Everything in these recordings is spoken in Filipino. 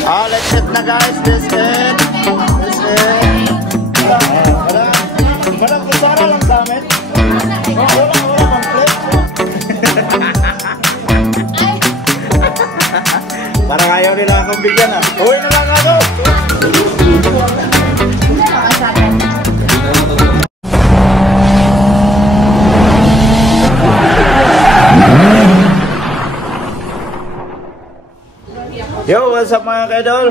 Let's eat na guys. This it. This it. Madam, kusara lang sa amin. Wala complete. Parang ayaw nila akong bigyan ah. Uwi na lang ako. Yo, what's up mga kaidol?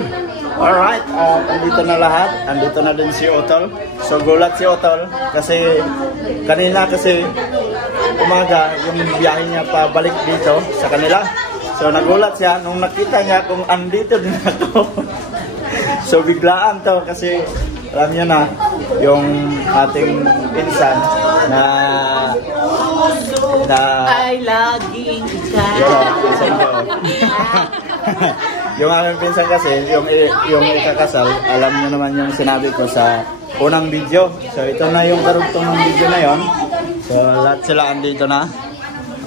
Alright, andito na lahat. Andito na din si Otol. So gulat si Otol kasi kanina umaga yung biyahe niya pabalik dito sa kanila. So nagulat siya nung nakita niya kung andito din ako. So biglaan to kasi alam niyo na yung ating pinsan na ay laging yung aming pinsan kasi, yung ikakasal, alam niyo naman yung sinabi ko sa unang video. So ito na yung karugtong ng video na yon. So lahat sila andito na.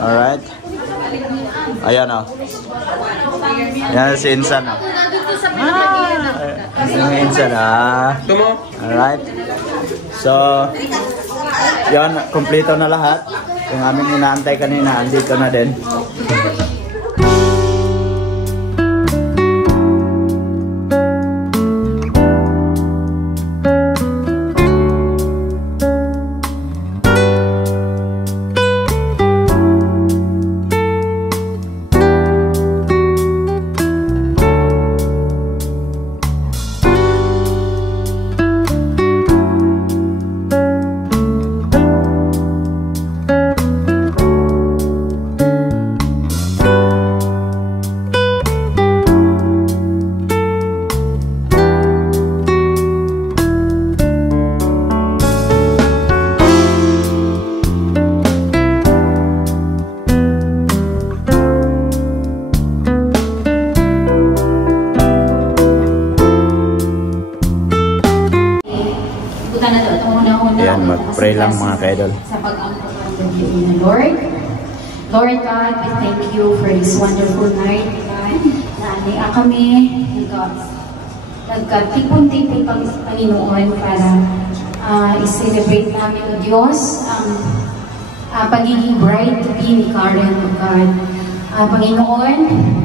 Alright. Ayan o. Yan si Insan o. Yung Insan Alright. So, yan, kompleto na lahat. Yung aming inaantay kanina, andito na din. Ayan, mag-pray lang mga kaidol. Sa Lord God, we thank you for this wonderful night, God. Na kami, nagkatipon-tipon pang Panginoon para i-celebrate namin o Diyos ang pagiging bride to be ni Karen, God. Panginoon,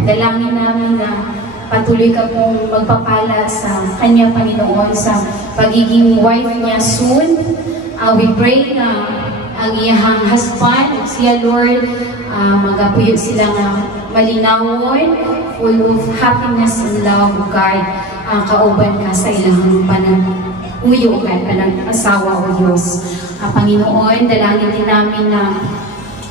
dalangin namin na patuloy ka pong magpapala sa kanya, Panginoon, sa pagiging wife niya soon. We pray na ang iyang husband, siya, Lord, mag-apuyo sila na malinawon, full of happiness and love, God. Kauban ka sa ilang panaguyo, God, panag-asawa, O Diyos. Panginoon, dalangin din namin na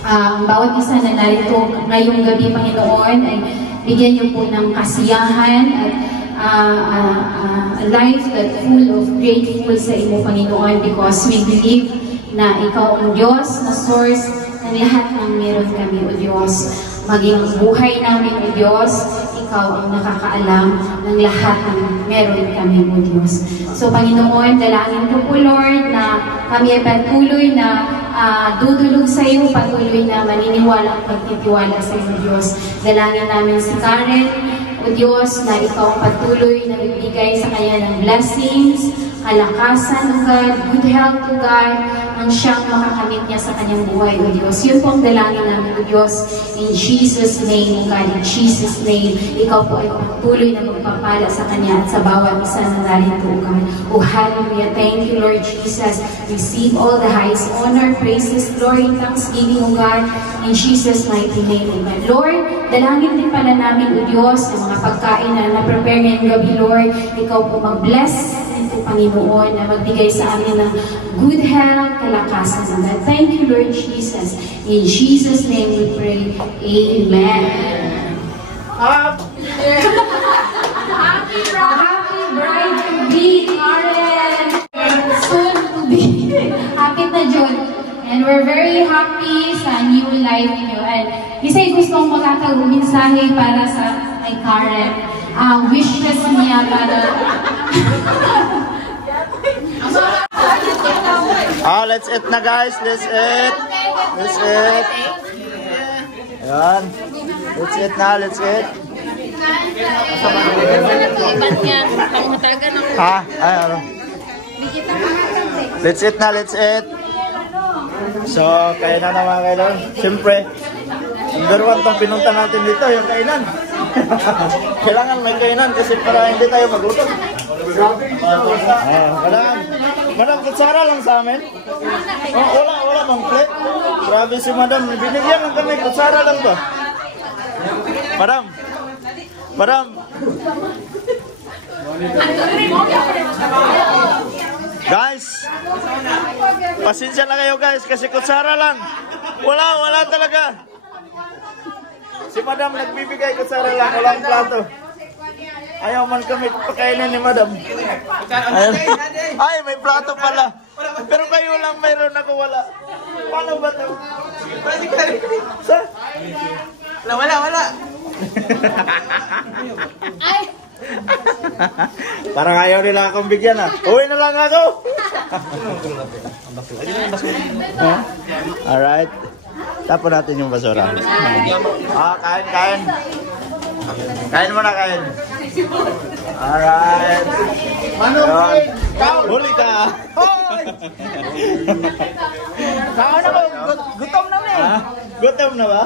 ang bawat isa na narito ngayong gabi, Panginoon, ay bigyan niyo po ng kasiyahan at a life that full of grateful sa imo, Panginoon, because we believe na ikaw ang Diyos na source ng lahat ng meron kami, O Diyos. Maging buhay namin, O Diyos, ikaw ang nakakaalam ng lahat ng meron kami, O Diyos. So, Panginoon, dalangin ko po, Lord, na kami ay patuloy na dudulog sa iyo, patuloy na maniniwala at pagtitiwala sa iyo, Diyos. Dalangin namin si Karen, O Diyos, na ikaw patuloy na bibigay sa kanya ng blessings, kalakasan, O God, good health, O God, ang siyang makakamit niya sa kanyang buhay, O Diyos. Yun po ang dalangin namin, O Diyos, in Jesus' name, O God, in Jesus' name, ikaw po ay patuloy na magpapala sa kanya at sa bawat isa na narito, O God. O hallelujah, thank you, Lord Jesus. Receive all the highest honor, praises, glory, thanksgiving, O God, in Jesus' mighty name, O God. Lord, dalangin din pala namin, O Diyos, ang mga pagkain na na-prepare ngayong gabi, Lord, ikaw po mag-bless ito, Panginoon, na magbigay sa amin ng good health, kalakasan, O God. Thank you, Lord Jesus. In Jesus' name we pray. Amen. Happy bride to be, Karen. Soon to be. Happy na June. And we're very happy sa new life niyo. And isa'y gustong makakaguminsahe para sa kay Karen. Wishes niya para... Let's eat na guys. Let's eat. Let's eat. Ayan. Let's eat na. Let's eat. yan. Panghatagan ako. Ha? Ay, ano? Let's eat na, let's eat. So, kainan na mga kaidol. Siyempre, number 1 tong pinunta natin dito, yung kainan. Kailangan may kainan kasi para hindi tayo magutom. Madam, kutsara lang sa amin. Oh, wala mang plate. Grabe si madam, binigyan lang kami, kutsara lang to. Madam. Guys, pasensya na kayo guys kasi kutsara lang. Wala talaga. Si madam nagbibigay kutsara lang, walang plato. Ayaw man kami pakainin ni madam. Ay, may plato pala. Pero kayo lang mayroon, ako wala. Paano ba ito? Sa? Wala. Ay! Parang ayaw nila akong bigyan ah. Uwi na lang ako. Alright. Tapon natin yung basura. Kain. Kain muna, kain. Alright. Huli ka. Kaon ako. Gutom na ba? Gutom na ba?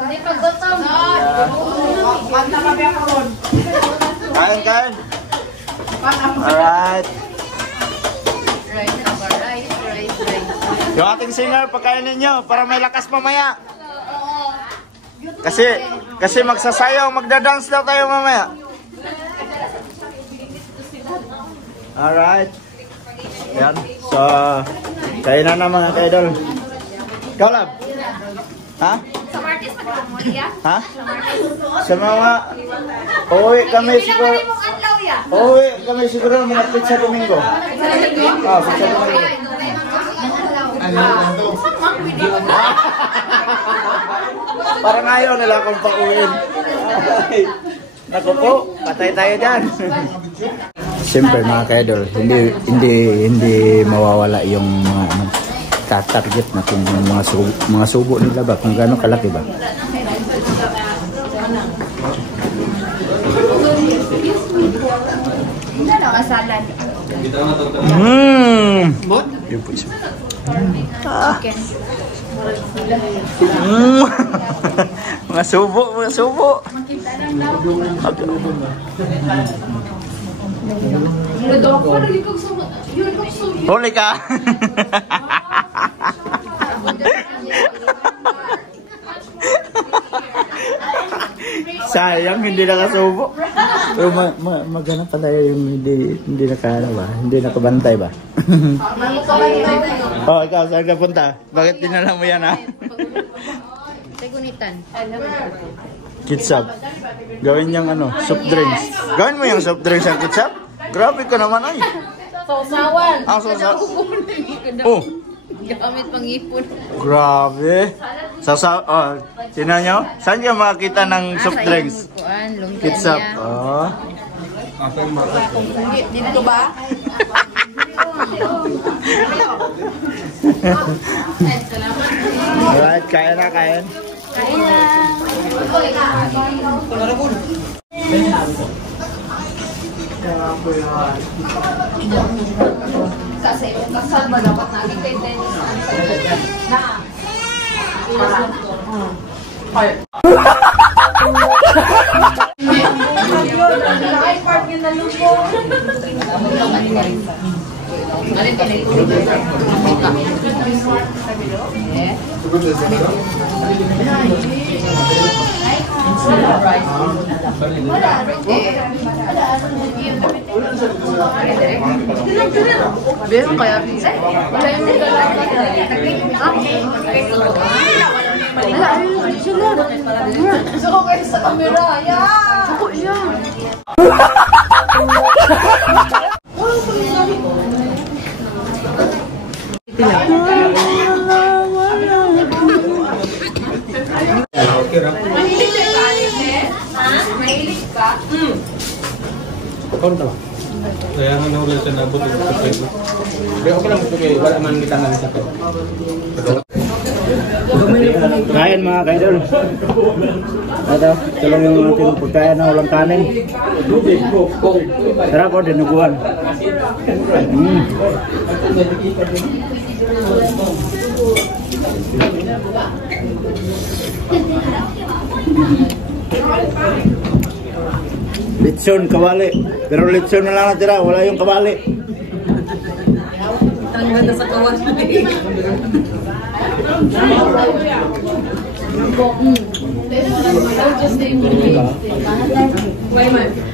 Hindi pa gutom. Kain. Alright. Rice. Yung ating singer, pagkainin nyo para may lakas mamaya. Kasi magsasayaw, magdadance daw tayo mamaya. Alright. Yan. So, kainan na mga kaidol. Ikaw lang. Ha? Sa Martis magkamulya? Ha? Sa mga... Uwi kami siguro... Uwi kami siguro mga pizza Domingo. Pizza Domingo. Parang ayaw nila akong pauwiin. Naku po, patay tayo dyan. Siyempre mga kaidol, hindi mawawala yung mga tatarget natin yung mga subo nila ba, kung gaano kalaki ba. Ano ang salad? Yun po isa. Chicken. Mga subo. Huli ka. Sayang, hindi nakasubo. Pero magana pala yung hindi nakabantay ba? Oh, ikaw, saan ka punta? Bakit dinala mo yan, ha? Tegunitan. Kitsap. Gawin niyang soft drinks. Gawin mo yung soft drinks ang kitsap? Grabe ka naman, ay. Sausawan. Oh. Gamit pang-ipon. Grabe. Sino nyo? Saan nyo makakita ng soft drinks? Kitsap. Oh. Dito ba? Alright, kain na. Kain kasal ba dapat natin kay Dennis? Meron kaya? Gusto ko kayo sa camera. Yeah! Ako siya. Mahilig ka? Konta ba? Kaya nga nawala siya nabot yung sakit. Pero okay lang ito kayo, wala man kita nga sakit. Kain mga kaidol. Ito, ito lang yung ating pagkain na walang kanin. Sarap po, dinuguan. Litson, kawali. Pero litson na lang natira, wala yung kawali. Ang ganda sa kawas.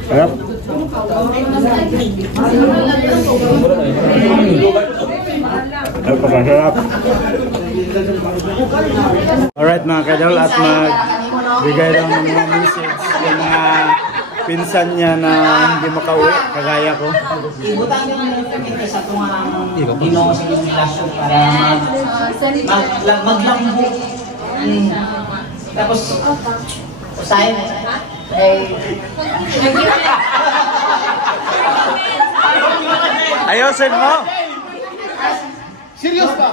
Sarap. Sarap. Alright mga kadol, at magbigay lang ng mga message yung mga pinsan niya na hindi makauwi, kagaya ko. Ibutang nyo ng kami sa itong Ginoo sa inyong relasyon para maglambo. Tapos, usahin. Ayosin mo! Serious ba?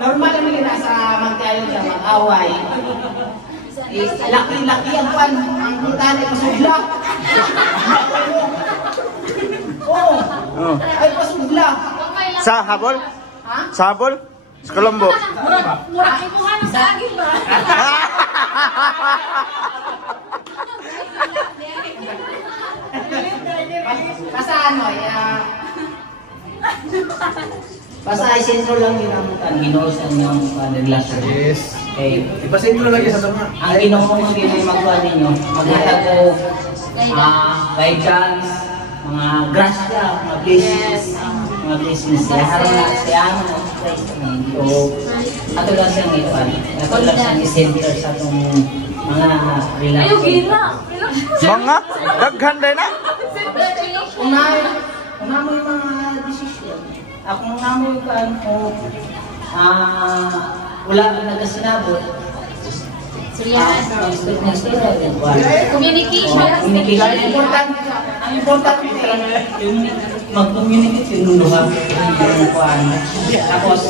Normal naman yun sa magkaroon sa mag-away. Laki-laki ang pan, ang tali pasugla. Oo, ay pasugla. Sa habol? Ha? Sa habol? Sa Colombo? Mura ko nga sa akin ba? Basta ano, basta ay sentro lang yun ang Ginoo sa inyong relasyon. Yes. Okay. Ipasin ko lang lagi sa sama. Ang Ginoo mo din ay magkuha ninyo. Maghatag ko guidance, mga grasya, mga blessings, mga blessings. Siya mo, so, ato lang siyang ipan. Ato lang siyang i-center sa itong mga relasyon. Mga? Daghan din na? Una mo yung mga desisyon. Ako nga mo yung kaan ko, wala ka nagkasinabot. Communication. Ang importante yung mag-communicate yung luha. Tapos,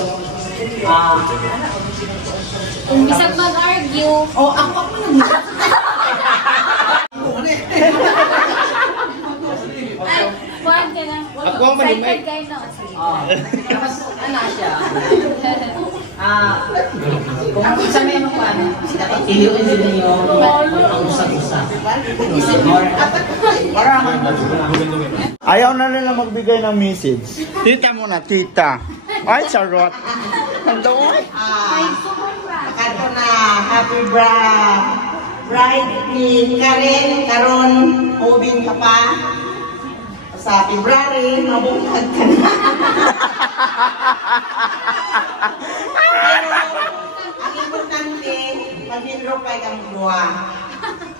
Kung bisag mag-argue. ako yun. Kuhan ka na. Ako ang malimay. Excited kayo na. Sige. Tapos, siya. Kung isa may mga dapat iliwin din ninyo ang usap-usap. Ayaw na nila magbigay ng message. Tita muna, tita. Ay, charot. Handa mo eh. Kato na happy bride ni Karen karon ubing ka pa sa February mabungkag ka na. Ang importante mag-enroll kayo kang dua.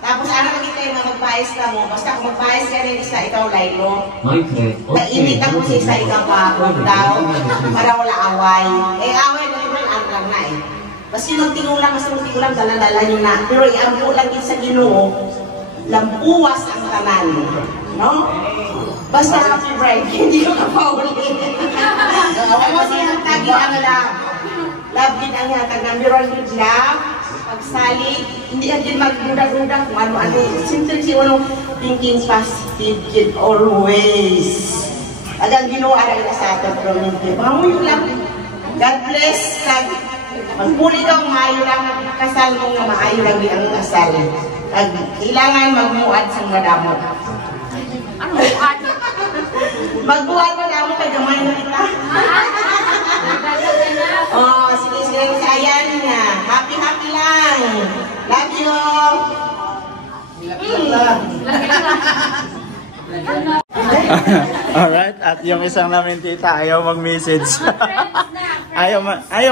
Tapos ano lagi tayo magpahis ka mo, basta kung magpahis ka rin isa ikaw laylo. Nainit ako sa isa ikaw pa daw para wala away. Away na rin lang na eh. Basta magtingong lang, dala-dala nyo na. Pero iampo lang din sa Ginoo, lampuwas ang tanan. No? Basta happy bride, hindi ko kapauli. Tapos yung tagi ang love. Love din ang hatag na mirror with love. Pagsalig, hindi yan din magduda-duda kung ano-ano. Simple si ano, thinking positive kid always. Agang Ginoo aral na sa atin from you. Pangamuyo lang. God bless. Magpuli daw, maayo lang ang kasal mo nga maayo lang ang kasal. Kailangan magmuad sa madamot. Ano muad? Magbuad madamot kay gamay na kita. Sige sayan niya. Happy lang. Love you. Alright, at yung isang namin tita ayaw mag-message. ayaw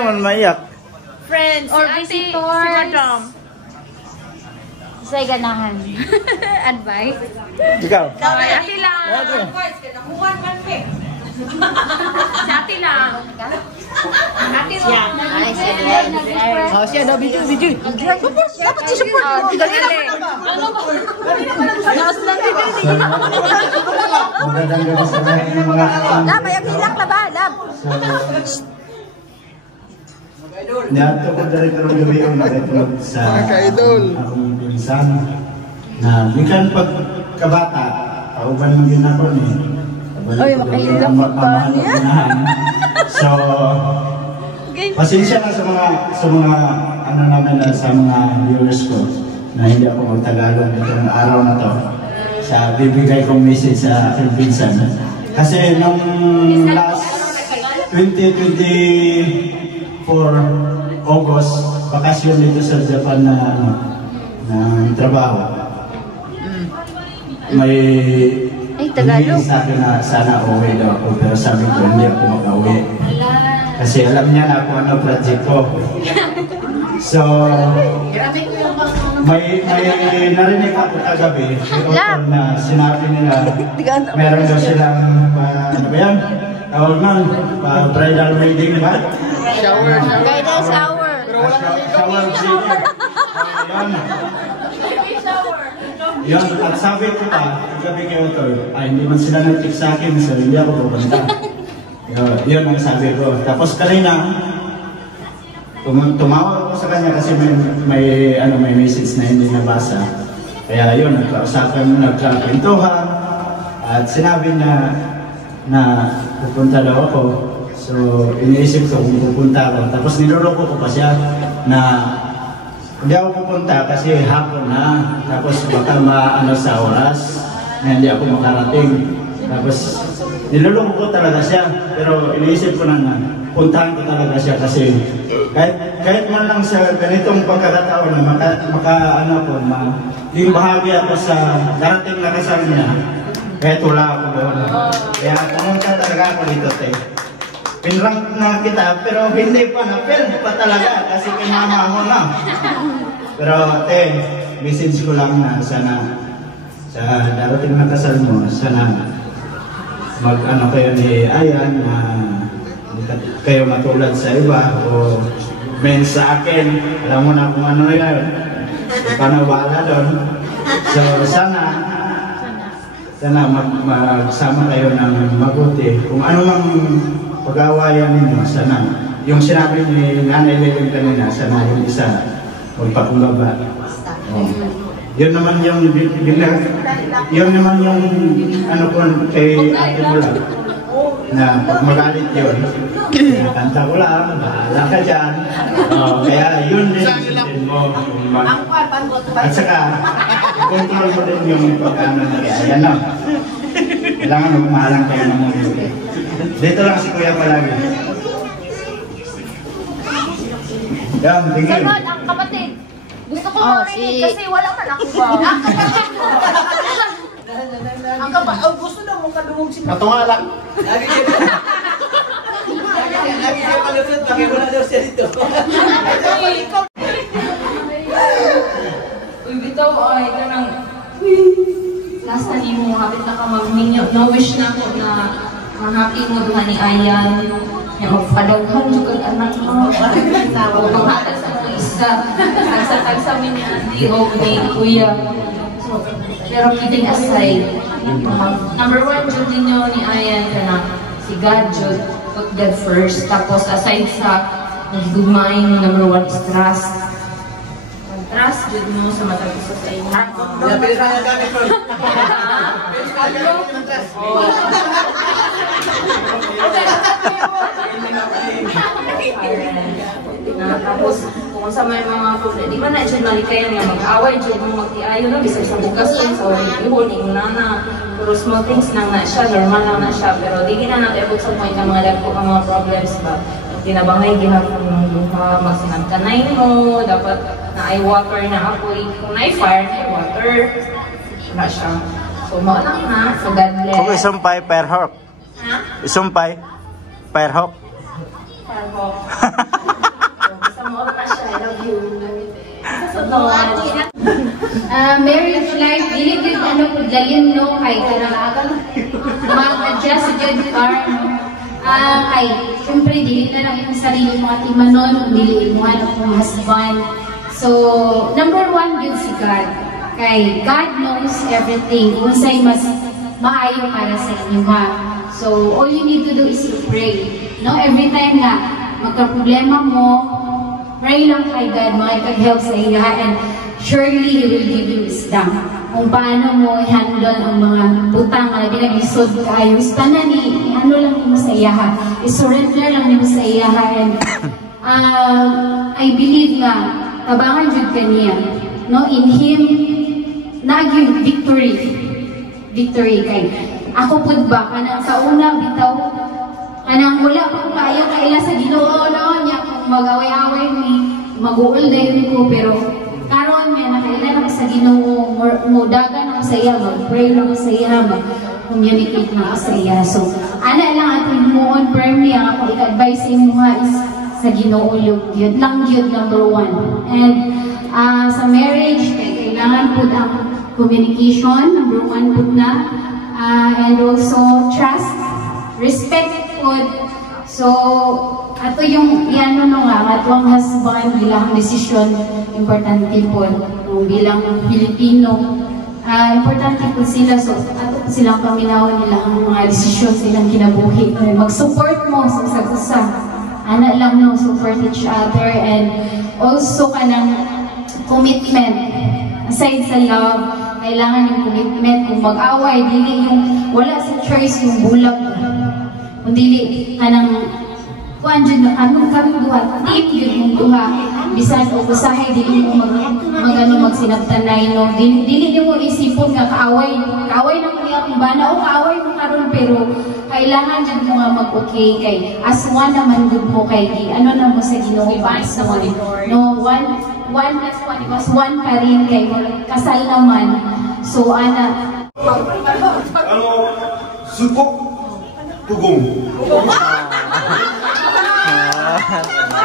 man maiyak. Friends, Or si visitors. Si Madam. Say ganahan. Advice? Ikaw? Si Ate lang. Ano? Si Ate lang. Oh, siya daw video. Dapat i-support mo. Magandang gabi sa lahat ng mga Lab, ayaw hilak na ba? Lab. Niyato ko dali karong gabi ang nakitulog sa akong pinsan na bikan pagkabata, kauban mo yun ako ni. Oy, makahilak mo pa niya. So, pasensya na sa mga ano namin na sa mga viewers ko na hindi ako magtagalog itong araw na to sa bibigay kong message sa aking pinsan. Kasi nung last 2024 August, bakasyon dito sa Japan na trabaho. May hindi sa akin na sana uwi daw ako, pero sabi ko hindi ako makauwi. Kasi alam niya na kung ano project ko. So, may narinig ako kagabi na sinabi nila meron daw silang ano ba yan? Tawag nun, bridal wedding ba? Bridal shower. Shower wedding. Yun, at sabi ko pa, sabi kay Otto, ay hindi man sila nag-tick sa akin, so hindi ako pupunta. Yun ang sabi ko. Tapos kanina, tumawag ako sa kanya kasi may message na hindi nabasa. Kaya yun, nagkakwentuhan at sinabi na pupunta daw ako. So, iniisip ko kung pupunta ako. Tapos niloloko ko pa siya na hindi ako pupunta kasi hapon na. Tapos baka maano sa oras na hindi ako makarating. Tapos niloloko ko talaga siya. Pero iniisip ko na puntahan ko talaga siya kasi kahit man lang sa ganitong pagkakataon na yung bahagi ako sa darating na kasal niya, kahit wala ako doon. Kaya pumunta talaga ako dito, te. Pinrank na kita, pero hindi pa na-film pa talaga kasi kinama mo na. Pero, te, message ko lang na sana sa darating na kasal mo, sana mag-ano kayo ni Ayan na kayo matulad sa iba o men sa akin, alam mo na kung ano yun, panawala doon. So sana magsama kayo ng mabuti. Kung ano mang pag-awayan ninyo, sana yung sinabi ni Nanay Lilin kanina, sana yung isa magpakumbaba. Yun naman yung ano ko kay Ate Mula na pag magalit yun, kanta ko lang, bahala ka dyan. Kaya yun din mo. At saka, control mo din yung pagkano na kaya. Yan lang. Kailangan magmahalang kayo ng mga. Dito lang si Kuya palagi. Yan, tingin. Sunod, ang kapatid. Gusto ko marinig kasi wala man ako ba. Ang kapatid mo. Ang kapatid. Oh, gusto daw mo kadungog si Katunga lang. Lagi siya palusot, bakit wala daw siya dito? Uy, bitaw, ay, kanang last na mo, hapit na ka magminyo. No wish na ko na happy mo duha ni Ayan. Yung magpadaghan juga anak mo. O panghatag sa mga isa. Tagsa mi ni Andy o ni Kuya. Pero kidding aside, number one, jud ninyo ni Ayan ka na si God, jud, put God first. Tapos aside sa nagigugmain, number one is trust. Trust, jud mo sa matag-usa sa inyo. Pilis lang ang gamit ko. Pilis lang ang gamit ng trust. Tapos, kung sa may mga problema, di ba na dyan malikayan nga mag-away, dyan mo mag-iayo na, bisag sa bukas yun, sa ibon, na. Pero small things lang na siya, normal lang na siya, pero di na natin sa point ng mga dagpo ng mga problems ba. Ginabangay, ginapon ng luha, magsinagkanay mo, dapat na ay water na apoy, kung na ay fire, na ay water. Wala siya. So, mo lang na, so God bless. Kung isumpay, Firehawk. Ha? Isumpay, Firehawk. Firehawk. So, mo lang na siya, I love you. Marriage life, dili gid ano pud lalim no kay kanang mag-adjust sa jud car. Kay, syempre, dili na lang yung sarili mo at imanon, dili mo ang husband. So, number one yun si God. Kay, God knows everything. Kung sa'y mas maayo para sa inyo ha. So, all you need to do is to pray. No, every time na magka-problema mo, pray lang kay God, makikag-help sa iyo and surely He will give you wisdom. Kung paano mo i-handle ang mga butang na binag-isod kayo. Tanan ni, ano lang mo sa iya ha. I-surrender lang mo sa iya ha. And I believe nga, tabangan jud kaniya. No, in Him, nag-yung victory. Victory kay. Ako pud ba, kanang sa una, bitaw, kanang wala pa kayo kaila sa Ginoo, no? Nya, kung mag-away-away ni, mag-uol dahil ko, pero karon nga, nakaila na sa Ginoo, mudagan ako sa iya, mag-pray lang sa iya, mag-communicate na ako sa iya. So, ana lang atin mo on firmly, ang ako i-advise sa inyo nga is sa Ginoo yun lang yun, number one. And sa marriage, kailangan po ang communication, number one po na, and also trust, respect po. So, ato yung iano no nga, ato ang husband bilang desisyon, importante po. Bilang Pilipino, importante po sila. So, ato po silang paminawan nila ang mga desisyon silang kinabuhi. Mag-support mo sa isa-isa. Ana lang no, support each other. And also kanang commitment. Aside sa love, kailangan yung commitment. Kung mag-away, dili yung wala sa choice yung bulag. Kung dili kanang kuan jud anong kaming duha, team yun mong duha. Bisan o usahay dili mo magsinabtanay no. Dili mo isipon nga kaaway na mo niya kung bana o kaaway mo karon, pero kailangan jud mo nga mag-okay kay as one naman jud mo kay ano na mo sa Ginoo ba sa no, one plus one was one pa rin kay kasal naman. So ana supok tugong.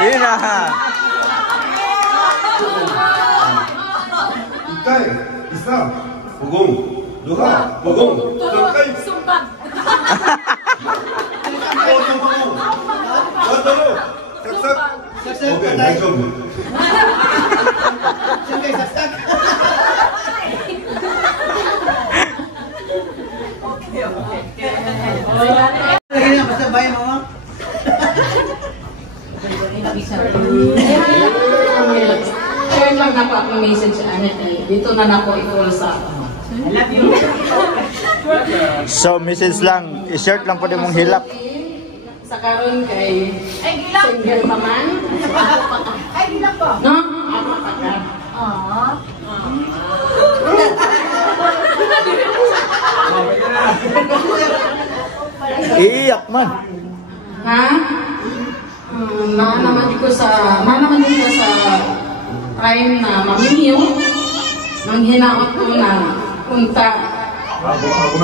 Ina. Itay, isa, tugong. Duha, tugong. Tangkay. Sumbag. Tugong. Wadalo. Saksak. Okay, nice job. Siyempre, saksak. Lagi na, basta bayan mo mo. Share lang na po akong message sa anak dito na na po i-call sa I love you. So, message lang, i-shirt lang po din mong hilak. Sa karon kay single pa man. Ay, gilak po. No? Ako pa ka. Iyak man. Ha? Naman ko sa time na mamimiyo. Nang hinaot ko na punta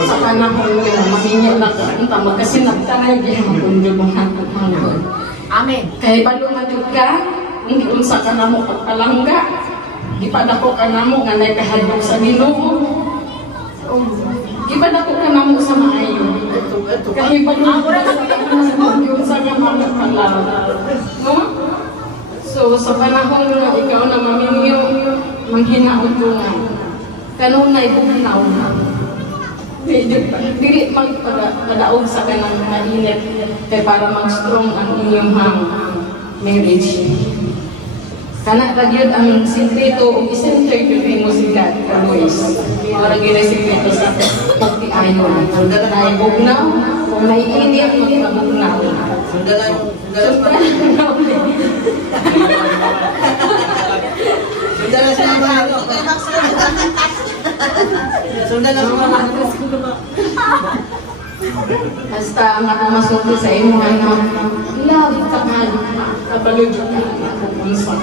sa panahon na mamimiyo na punta. Magkasinagtanay yung kundyo mong hanggang. Amen. Kaya balungan ka, hindi unsa ka na mo pagpalangga. Ipadako ka na mo nga nagkahadlok sa Ginoo. Ipadako ka na mo sa maayo. Kahit balungan ka sa mga pagpalangga. No? So, sa panahon na ikaw na maminyo, manghinaot ko nga. Kanunay bugnaw na. Dili magpadaog sa kanang mainit kaya para mag-strong ang inyong marriage. Kana tagyod ang sikreto o isenter yun mo si God always. Parang yun ay sikreto sa pagtiayon. Kung tayo bugnaw, kung naiinit, magpabugnaw. Sundalan sa mga sundalan sa mga basta ang masuko sa imo ano, love ka man, kapalud ka pupunsa.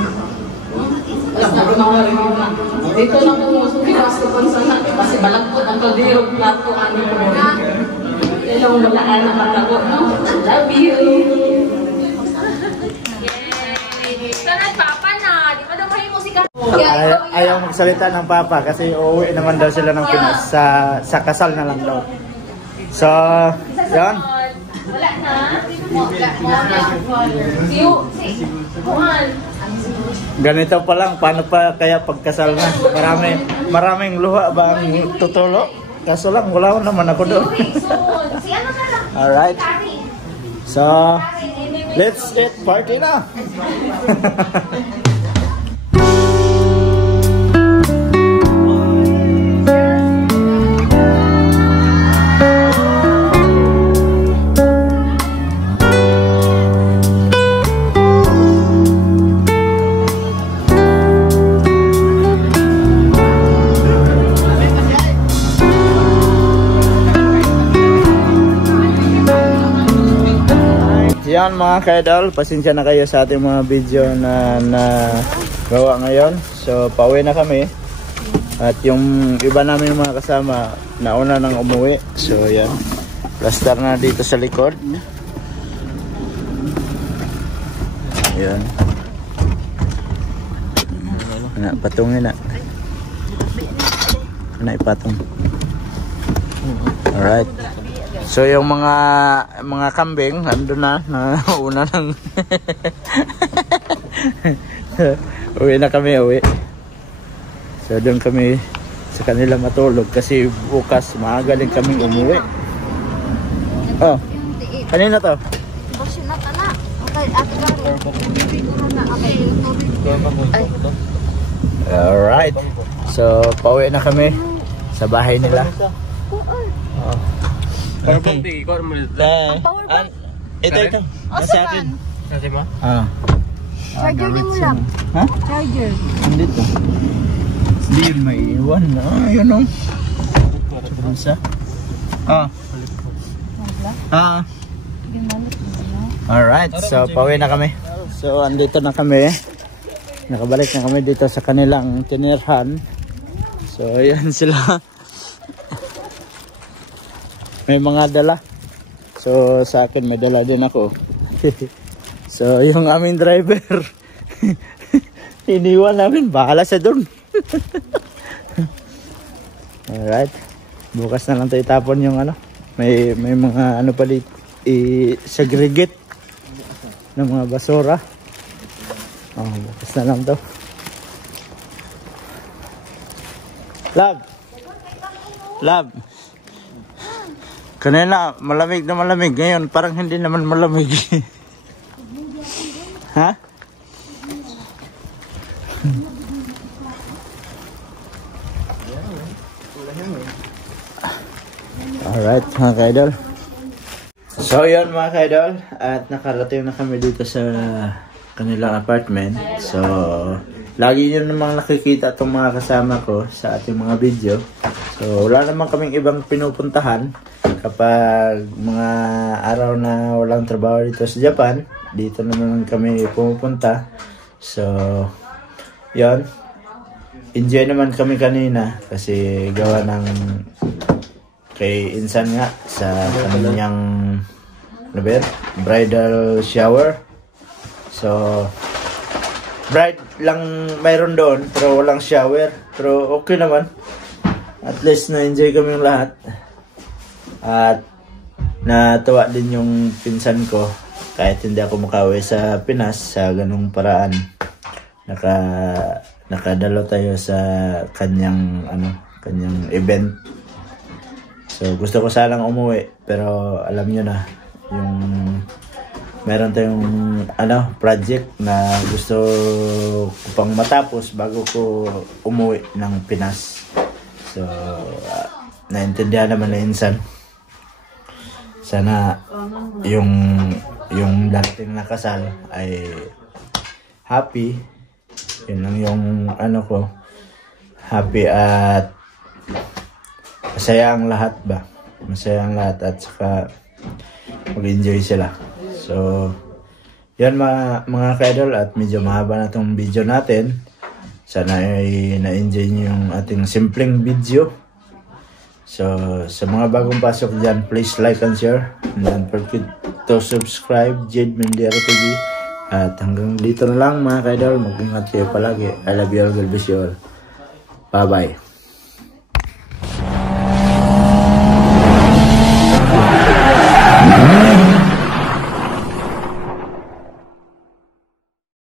Basta mawari na. Dito na po musuki basta pupunsa na kasi balagpot ang kaldirog plato ano ko. Hello, walaan na matago, no? Love you. Sanad papa na, di ba daw kayo musika? Ayaw magsalita ng papa kasi uuwi naman daw sila ng Pinas sa kasal na lang daw. So, yan. Wala na. Ganito pa lang, paano pa kaya pagkasal na? Maraming luha ba ang tutulo? Kaso lang, wala naman ako doon. Alright. So, let's eat party na. Yan mga ka-idol, pasensya na kayo sa ating mga video na gawa ngayon. So pauwi na kami. At yung iba namin mga kasama nauna nang umuwi. So yan, plaster na dito sa likod. Yan. Patungin na. Ipatong. Alright. So yung mga kambing nandun na una nang uwi na kami. So doon kami sa kanila matulog kasi bukas maagaling kaming umuwi. Oh, kanina to? Alright. So pauwi na kami sa bahay nila. Oh. Okay. Ito. Nasa akin. Nasa mo? Charger niyo mo lang. Ha? Charger. Dito. Hindi, may iwan na. Yun o. Isa. Alright, so pauwi na kami. So andito na kami. Nakabalik na kami dito sa kanilang tinirhan. So yan sila. May mga dala. So sa akin may dala din ako. So yung aming driver iniwan namin, bahala sa doon. Alright, bukas na lang tayo tapon yung ano. May mga ano pa dito i-segregate ng mga basura. Bukas na lang to. Lab kanina malamig na malamig, ngayon parang hindi naman malamig. Ha? Alright mga ka-idol. So yun mga ka-idol, at nakarating na kami dito sa kanilang apartment. So lagi nyo namang nakikita itong mga kasama ko sa ating mga video. So wala naman kaming ibang pinupuntahan kapag mga araw na walang trabaho dito sa Japan. Dito naman kami pumupunta. So yun, enjoy naman kami kanina kasi gawa ng kay Insan nga sa kanyang bridal shower. So bride lang mayroon doon pero walang shower, pero okay naman, at least na-enjoy kami lahat. At natuwa din yung pinsan ko kahit hindi ako makauwi sa Pinas sa ganung paraan. Nakadalo tayo sa kanyang event. So gusto ko sanang umuwi pero alam nyo na yung meron tayong project na gusto ko pang matapos bago ko umuwi ng Pinas. So naintindihan naman na Insan. Sana yung dating na kasal ay happy. Yun lang yung ko, happy at masaya ang lahat ba? Masaya ang lahat at saka mag-enjoy sila. So yan mga ka-idol, at medyo mahaba na itong video natin. Sana ay na-enjoy nyo yung ating simpleng video. So sa mga bagong pasok dyan, please like and share. And don't forget to subscribe Jade Mendero TV. At hanggang dito na lang mga ka-idol. Mag-ingat kayo palagi. I love you all. God bless you all. Bye bye.